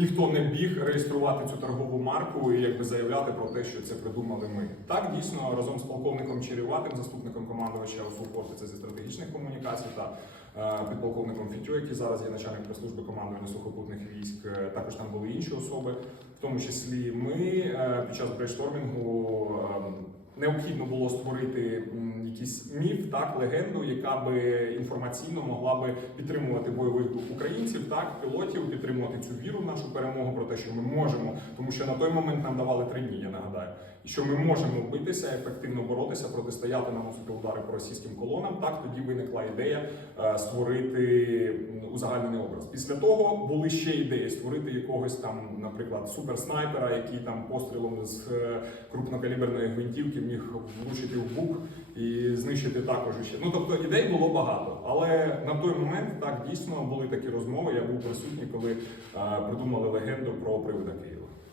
ніхто не біг реєструвати цю торгову марку і якби заявляти про те, що це придумали ми. Так дійсно разом з полковником Череватим, заступником командувача це зі стратегічних комунікацій та е, підполковником Фітю, який зараз є начальник прес-служби командування сухопутних військ. е, Також там були інші особи, в тому числі ми е, під час брейнштормінгу ем, необхідно було створити якийсь міф, так легенду, яка би інформаційно могла би підтримувати бойових дух українців, так пілотів, підтримувати цю віру в нашу перемогу про те, що ми можемо, тому що на той момент нам давали три дні. Я нагадаю, і що ми можемо битися, ефективно боротися, протистояти, наносити удари по російським колонам. Так тоді виникла ідея е, створити узагальнений образ. Після того були ще ідеї створити якогось там, наприклад, суперснайпера, який там пострілом з е, крупнокаліберної гвинтівки міг влучити в бук і знищити також ще. Ну тобто ідей було багато. Але на той момент так дійсно були такі розмови. Я був присутній, коли е, придумали легенду про привида Києва.